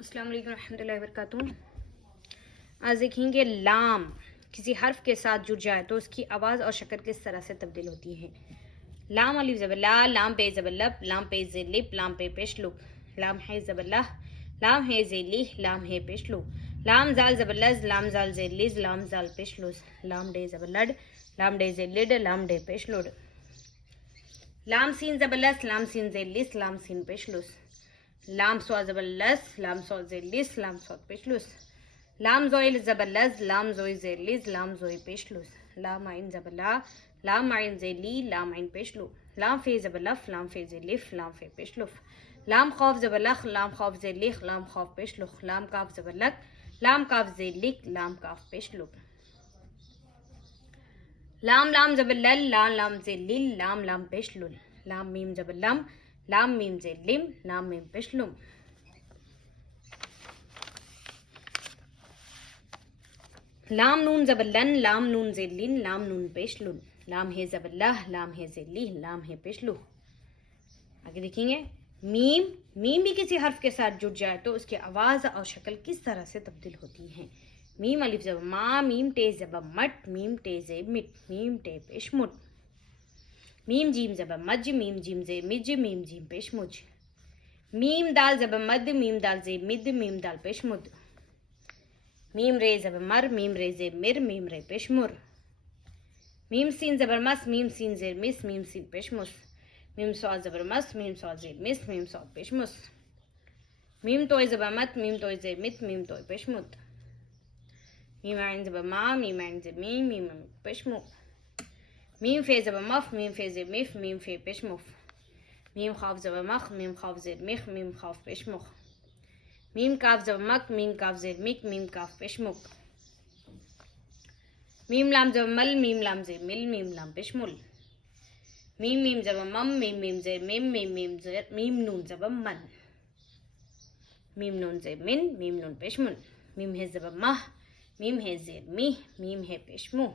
अस्सलाम वालेकुम रहमतुल्लाहि व बरकातुहू। आज देखेंगे लाम किसी हर्फ के साथ जुड़ जाए तो उसकी आवाज़ और शक्ल किस तरह से तब्दील होती है। लाम अलिफ ज़बर ला, लाम पे ज़बर लब, लाम पे ज़ेर लिप, लाम पे पेश लुक, लाम है ज़बर ला, लाम है ज़ेर ली, लाम है पेश लु, लाम जाल ज़बर लज, लाम जाल ज़ेर लिज, लाम जाल पेश लुज, लाम डे ज़बर लड, लाम डे ज़ेर लिड, लाम डे पेश लुड, लाम सीन ज़बर लस, लाम सीन ज़ेर लिस, लाम सीन पेश लुस, लाम सौ ज़बर लस, लाम सौ ज़ेर लिस, लाम सौ पेश लुस, लाम ज़ोइल ज़बर लज, लाम ज़ोई ज़ेर लिज, लाम ज़ोई पेश लुस, लाम आइन ज़बर ला, लाम आइन ज़ेर ली, लाम आइन पेश लु, लाम फे ज़बर लफ, लाम फे ज़ेर लिफ, लाम फे पेश लुफ, लाम खौफ ज़बर लख, लाम खौफ ज़ेर लिख, लाम खौफ पेश लुख, लाम काफ ज़बर लक, लाम काफ ज़ेर लिक, लाम काफ पेश लुक, लाम लाम ज़बर लल, लाम लाम ज़ेर लिल, लाम लाम पेश लुल, लाम मीम ज़बर लम, लाम मीम ज़ेर लिम, लाम मीम पेश लुम, लाम नून ज़बर लन, लाम नून ज़ेर लिन, लाम नून पेश लुन, लाम है ज़बर लह, लाम है ज़ेर ली, लाम है पेश लु। आगे देखेंगे मीम। मीम भी किसी हर्फ के साथ जुड़ जाए तो उसकी आवाज़ और शक्ल किस तरह से तब्दील होती है। मीम अलिफ ज़बर मा, मीम टे ज़बर मट, मीम टे ज़ेर मिट, मीम टे पेश मुट, मीम जीम ज़बर मज, मीम जीम ज़ेर मिज, मीम जीम पेश मुज, मीम दाल ज़बर मद, मीम दाल ज़ेर मिद, मीम दाल पेश मुद, मीम रे ज़बर मर, मीम रे ज़ेर मिर, मीम रे पेश मुर, मीम सीन ज़बर मस, मीम सीन ज़ेर मिस, मीम सीन पेश मुस, मीम सॉद ज़बर मस, मीम सॉद ज़ेर मिस, मीम सॉद पेश मुस, मीम तोय ज़बर मत, मीम तोय ज़ेर मित, मीम तोय पेश मुत, मीम आइन ज़बर मा, मीम आइन ज़ेर मीम, मीम पेश मु, मीम फे ज़बर मफ, मीम फे ज़ेर मिफ, मीम फे पेश मुफ, मीम खौफ ज़बर मख, मीम खौफ ज़ेर मिख, मीम खौफ पेश मुख, मीम काफ ज़बर मक, मीम काफ ज़ेर मिक, मीम काफ पेश मुक, मीम लाम ज़बर मल, मीम लाम ज़ेर मिल, मीम लाम पेश मुल, मीम मीम ज़बर मम, मीम मीम ज़ेर मिम, मीम नून ज़बर मन, मीम नून ज़ेर मिन, मीम नून पेश मुन, मीम है ज़बर मह, मीम है ज़ेर मी, मीम है पेश मु।